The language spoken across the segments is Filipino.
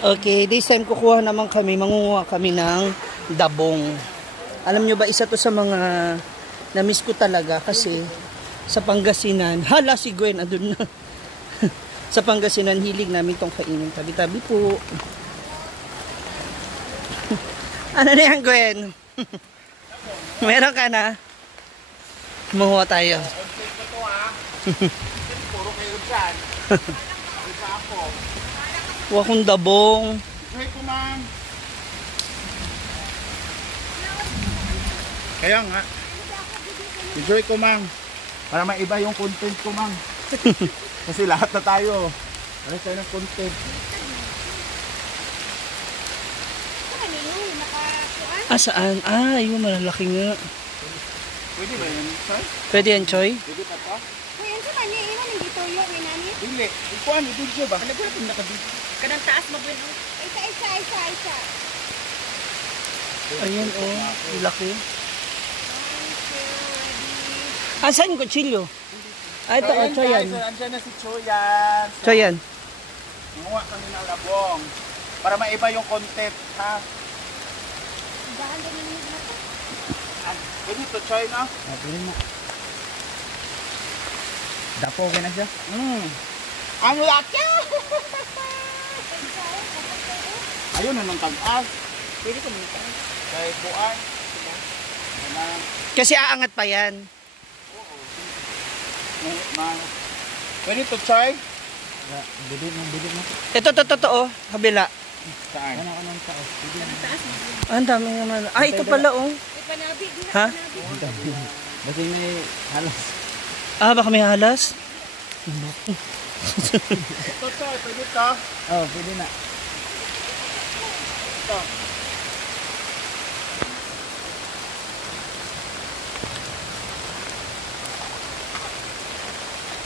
Okay, this time kukuha naman kami, mangunguha kami ng dabong. Alam nyo ba, isa to sa mga na-miss ko talaga kasi sa Pangasinan, hala si Gwen, andun na. Sa Pangasinan, hilig namin tong kainin. Tabi-tabi po. Ano na yan, Gwen? Meron ka na? Manguha tayo. Puro kayo dyan. Huwag kong dabong. Enjoy ko, ma'am. Kaya nga. Enjoy ko, ma'am. Para maiba yung content ko, ma'am. Kasi lahat na tayo. Ano tayo ng content? Saan? Yun, malalaki nga. Pwede ba yan, sir? Pwede yan, Choy? Pwede pa pa? Kuya, sa mani, iwan yung gitoyo, may nani? Dili. Ikuan, idudyo ba? Ano ba natin nakadudyo? Kanang taas mo, Gwen. Isa. Ayan, laki. Saan yung kutsilyo? Ito, Choyan. Andiyan na si Choyan. Choyan. Manguha kami ng labong. Para maiba yung content, ha? Dahan din yung mga to. Pwede to, Choy, no? Pwede na. Dapo, okay na siya? Ang laki! Ayun na nung tag-as. Pwede ko muna. Kahit buwan. Kasi aangat pa yan. Pwede to, Choy? Bilit na. Ito, kabila. Saan? Anong taas? Taas mo. Ang dami naman. Ito pala, May panabi. Ha? Basta may halos. Baka may halas? Ito, Choy. Pwede to? Oh, pwede na. Ito.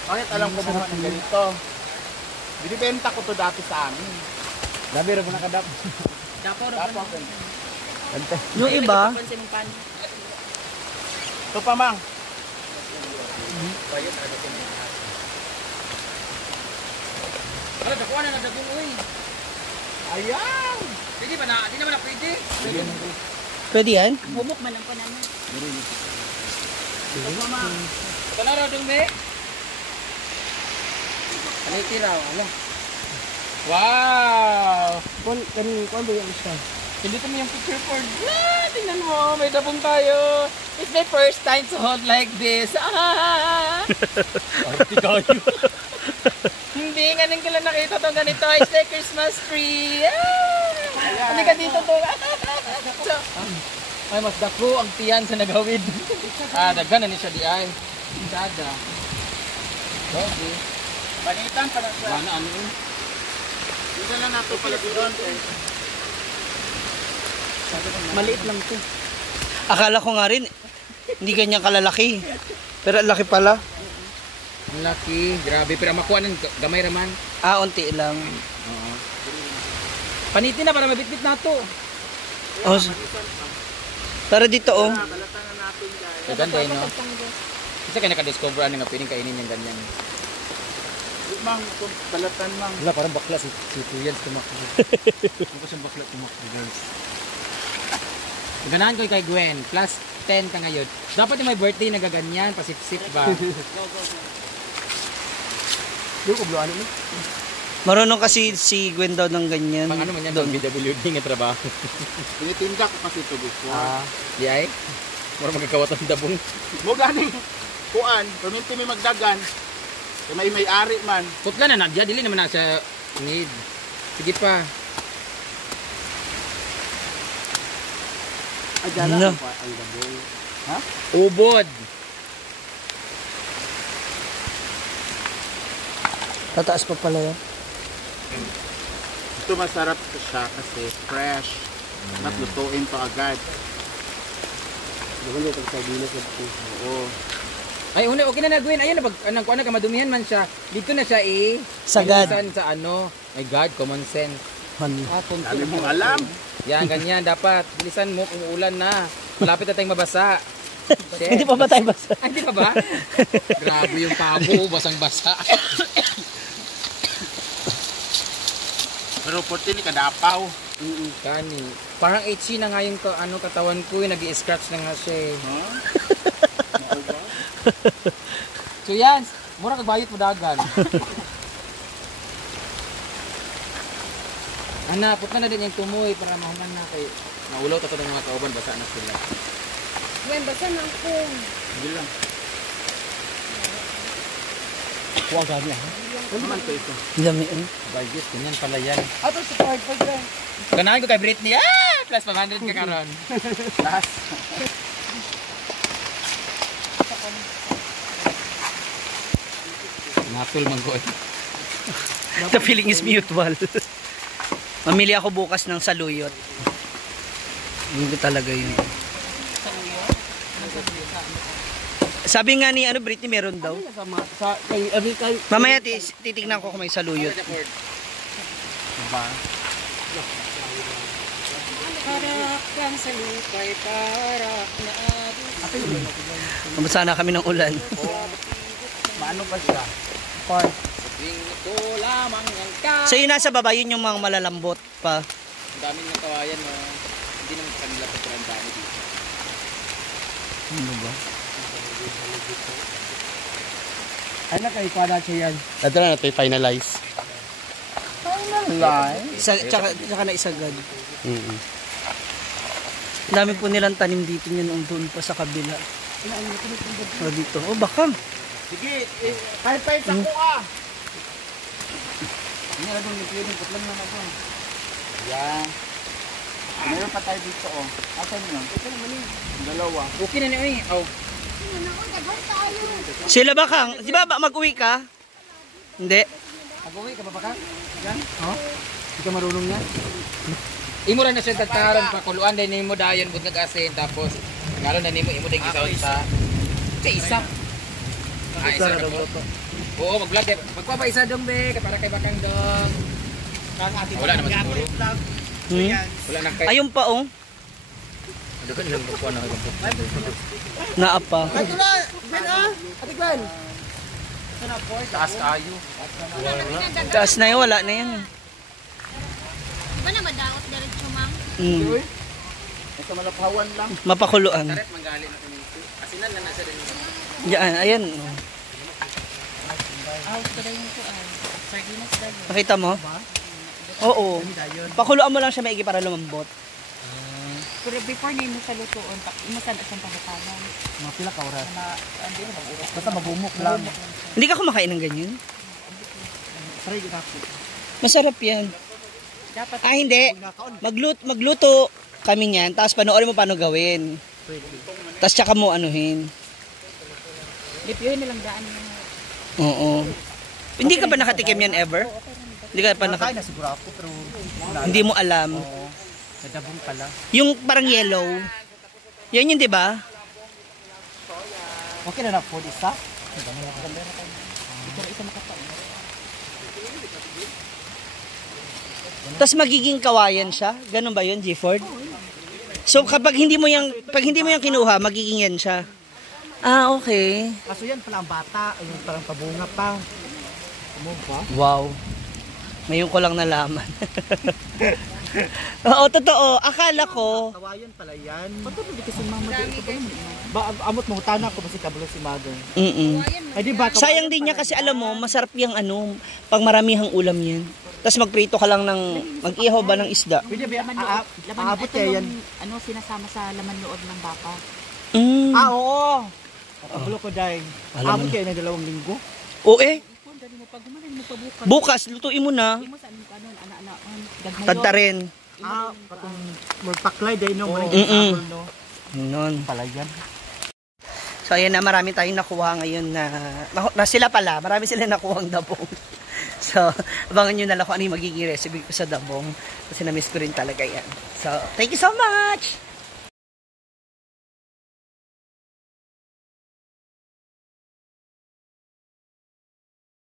Bakit alam ko buha ng ganito? Binibenta ko to dati sa amin. Labi rin mo nakadap. Dapo, Dapo. Kante. Yung iba, Ito pa, Mang. Wala, nakuha na nagdagong, uy. Ayan! Hindi ba na, hindi naman na pwede. pwede yan? Bumok man ang panana. Ito pa, Mang. Ito na raw dong, me. Aliti raw, ala. Wow! Kung ba yung isa? Hindi ko mo yung picture for tingnan mo, may dabong tayo. It's my first time to hold like this. Arte kayo. Hindi nga nang kailan nakita itong ganito. It's like Christmas tree. Hindi ka dito to. Ay, mas dako ang tiyan sa nagawid. Daghan na ni siya di ay. Dada. Okay. Panitan pa na siya. Wala ano yun. Dito na nato pala doon. Maliit lang to. Akala ko nga rin, hindi ganyan kalalaki. Pero ang laki pala. Ang laki. Grabe. Pero makuha ng gamay raman. Unti lang. Oo. Panitin na para mabitbit na to. Para dito, Ganda yun, no? Kasi kaya nakadiscover ano nga pwedeng kainin yung ganyan. Mang, balatan, Mang. Wala, parang bakla si Tuyans tumakbo. Hindi ko siyang bakla tumakbo, guys. Ganahan ko kay Gwen, plus 10 ka ngayon. Dapat yung may birthday na gaganyan, pasip-sip ba? Doon ko blow ano mo? marunong kasi si Gwen daw ng ganyan. Pang ano man yan, pang BWD nga trabaho. Tinitinda ko kasi ito before. Di ay? Mura magkakawat ang dabong. Mo ganing kuan, perminti may magdagan. Kaya may-ari man. Putla na, Nadia, dili naman na siya need. Sige pa. Ajala No. ang dabong. Ha? Ubod. Tataas pa pala yan. Ito masarap to siya kasi fresh. Natlutuin to agad. Naman yung pagsabilas na ito. Oo. Ay, okay na Gwen. Ayun na, pag anong ka madumihan man siya. Dito na siya Sagad. Minsan sa ano. My God, common sense. Dami mong alam. Yan, ganyan. Dapat. Bilisan mo kung ulan na. Malapit na tayong mabasa. Hindi pa ba tayo basa? Ay, hindi pa ba? Grabe yung pabo. Basang-basa. Pero 14 ni kadapaw. Kani. Parang itchy na nga yung katawan ko, nag-i-scratch na nga siya. Huh? So yan, mura kagbayot mo dagan. Ana, put na din yung tumoy para mahuman na kay naulaw ta ng mga kauban basa na sila. Gwen, basa na ako. Hindi lang. Huwag gani ha. Ano man to ito? Dami. Bayot, ganyan pala yan. Ato sa card pa dyan. Ganahan ko kay Britney. Plus 500 ka karon. Last. Natul man ko. The feeling is mutual. Mamili ako bukas ng saluyot. Hindi talaga yun. Sabi nga ni Britney meron daw. Mamaya titignan ko kung may saluyot. Diba? Parak lang sa lupay, parak na Kamusta na kami ng ulan. Maano pa siya? Ito lamang ang ka. So yun nasa baba, yun yung mga malalambot pa. Ang daming ng kawayan na hindi naman sa kanila pagkarang dami dito. Ano ba? Ay na kay kuha na siya yan. Ito na natin finalize. Tsaka na isagad. Dami po nilang tanim dito niyan doon pa sa kabila. O dito. O baka. Sige, kahit ako ah. Hindi na doon, nagpiling putlang naman doon. Yan. Meron pa tayo dito oh. Asan yun? Ito naman yun. Dalawa. Okay na niya eh. Oh. Sila ba kang? Di ba mag-uwi ka? Hindi. Mag-uwi ka ba ka? Yan? Oh? Hindi ka marunong yan? Imo ra na siya tagkaron pa kuluan din nimo dayon bud nag-asin tapos ngalo na nimo imo ding isaon sa isa. Ay isa ra po. Oo, mag-vlog eh. Magpapa isa dong be para kay bakang dong. Wala naman siguro. Wala na kay. Ayun pa oh. Ano kan lang ko na Naapa. taas kayo. Taas na yun, wala na yan. Ba na madaot diretso, ma'am? Ito malaphawan lang. Mapakuluan. Taret manggali na kami. Asinan na nasa din. Yan, ayan. Out ka daw yung kuan. Sardinas daw. Nakita mo? Oo. Pakuluan mo lang siya maigi para lumambot. Pero before na mo sa lutoon, imo sa asang pagkalan. Mga pila ka oras. Hindi na mag-uras. Basta mabumok lang. Hindi ka kumakain ng ganyan? Saray ka ako. Masarap yan. Dapat Hindi. Magluto kami niyan, tapos panoorin mo paano gawin. Tapos tsaka mo anuhin. lipyoy na lang daan mo. Oo. Hindi ka ba nakatikim yan ever? Hindi ka pa Nakakain na siguro ako pero Hindi mo alam. nadabong pala. Yung parang yellow. Yan yun, di ba? Okay na na food isa. Tapos magiging kawayan siya. Ganun ba yun, G-Ford? So kapag hindi mo yung kinuha, magiging yan siya. Ah, okay. Kaso yan pala ang bata, yung parang pabunga pa. Ano ba? Wow. Ngayon ko lang nalaman. Oo, totoo. Akala ko, Kawayan pala yan. Ba't hindi kasi mama dito ba? Ba amot mo tana ko kasi kabalo si mother. Ay di ba? sayang din niya kasi alam mo, masarap yung pag maramihang ulam yan. Tapos magprito ka lang mag-ihaw ba ng isda? Pwede ba Laman loob. Laman aabot ito kaya yan. yung ano sinasama sa laman loob ng baka. Oo. Kabalo ko dai. Alam mo Aabot kaya na 2 linggo. Oo eh. Kung dali mo pag gumaling mo pa bukas. Bukas, lutuin mo na. Imo sa ano kanon ana-ana gagmayo. Tadta rin. Patong magpaklay dai no. No. Nun. Pala yan. So ayan na, marami tayong nakuha ngayon na sila pala, marami sila nakuhang dabong. So, abangan nyo na lang kung ano yung magiging recipe ko sa dabong. Kasi na-miss ko rin talaga yan. So, thank you so much!